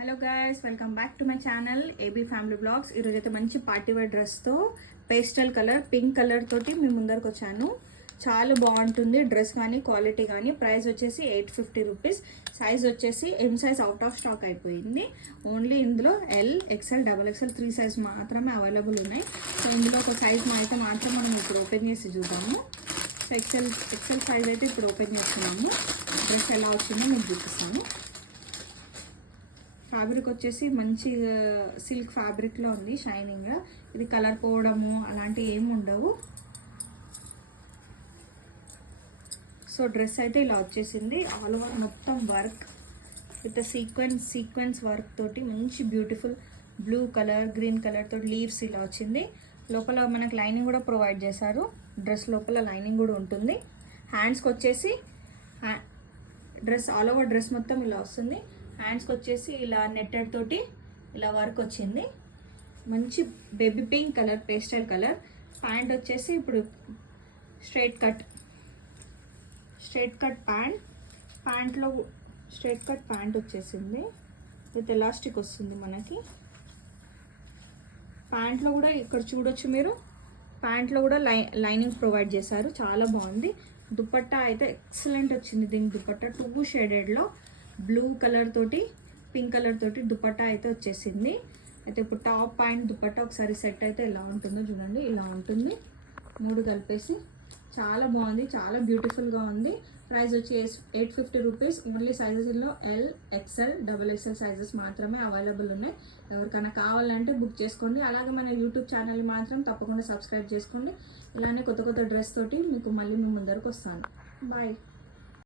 Hello guys, welcome back to my channel AB family blogs. ఈరోజు అయితే మంచి party wear డ్రెస్తో పేస్టల్ కలర్ పింక్ కలర్ తోటి మీ ముందరకు వచ్చాను. చాలా బాగుంటుంది డ్రెస్ కానీ క్వాలిటీ కానీ. ప్రైస్ వచ్చేసి 850 రూపీస్. సైజ్ వచ్చేసి M size out of stock అయిపోయింది. ఓన్లీ ఇందులో ఎల్, ఎక్స్ఎల్, XXL 3 సైజ్ మాత్రమే అవైలబుల్ ఉన్నాయి. సో ఇందులో ఒక సైజ్ అయితే మాత్రం మనం ఇప్పుడు ఓపెన్ చేసి చూద్దాము. సో ఎక్స్ఎల్ సైజ్ అయితే ఇప్పుడు ఓపెన్ చేస్తున్నాము. డ్రెస్ ఎలా వచ్చిందో మీకు చూపిస్తాను. ఫ్యాబ్రిక్ వచ్చేసి మంచి సిల్క్ ఫ్యాబ్రిక్లో ఉంది, షైనింగ్. ఇది కలర్ పోవడము అలాంటివి ఏమి ఉండవు. సో డ్రెస్ అయితే ఇలా వచ్చేసింది. ఆల్ ఓవర్ మొత్తం వర్క్ విత్ సీక్వెన్స్ వర్క్ తోటి మంచి beautiful blue colour, green colour తోటి లీవ్స్ ఇలా వచ్చింది. లోపల మనకు లైనింగ్ కూడా ప్రొవైడ్ చేశారు. డ్రెస్ లోపల లైనింగ్ కూడా ఉంటుంది. హ్యాండ్స్కి వచ్చేసి ఆల్ ఓవర్ డ్రెస్ మొత్తం ఇలా వస్తుంది. హ్యాండ్స్కి వచ్చేసి ఇలా నెట్టెడ్ తోటి ఇలా వర్క్ వచ్చింది. మంచి baby pink colour, pastel colour. Pant వచ్చేసి ఇప్పుడు స్ట్రైట్ కట్ ప్యాంట్లో స్ట్రైట్ కట్ ప్యాంట్ వచ్చేసింది. విత్ ఎలాస్టిక్ వస్తుంది మనకి. ప్యాంట్లో కూడా ఇక్కడ చూడొచ్చు మీరు, ప్యాంట్లో కూడా లైనింగ్ ప్రొవైడ్ చేశారు. చాలా బాగుంది. దుపట్టా అయితే ఎక్సలెంట్ వచ్చింది. దీని దుపట్టా 2 షేడెడ్లో బ్లూ కలర్ తోటి పింక్ కలర్ తోటి దుపట్టా అయితే వచ్చేసింది. అయితే ఇప్పుడు టాప్ ప్యాంట్ దుపట్టా ఒకసారి సెట్ అయితే ఎలా ఉంటుందో చూడండి. ఇలా ఉంటుంది 3 కలిపేసి. చాలా బాగుంది, చాలా బ్యూటిఫుల్గా ఉంది. ప్రైస్ వచ్చి 850 రూపీస్. ఓన్లీ సైజెస్లో ఎల్, XL, XXL సైజెస్ మాత్రమే అవైలబుల్ ఉన్నాయి. ఎవరికైనా కావాలంటే బుక్ చేసుకోండి. అలాగే మన యూట్యూబ్ ఛానల్ మాత్రం తప్పకుండా సబ్స్క్రైబ్ చేసుకోండి. ఇలానే కొత్త డ్రెస్ తోటి మీకు మళ్ళీ మీ ముందరకు వస్తాను. బాయ్.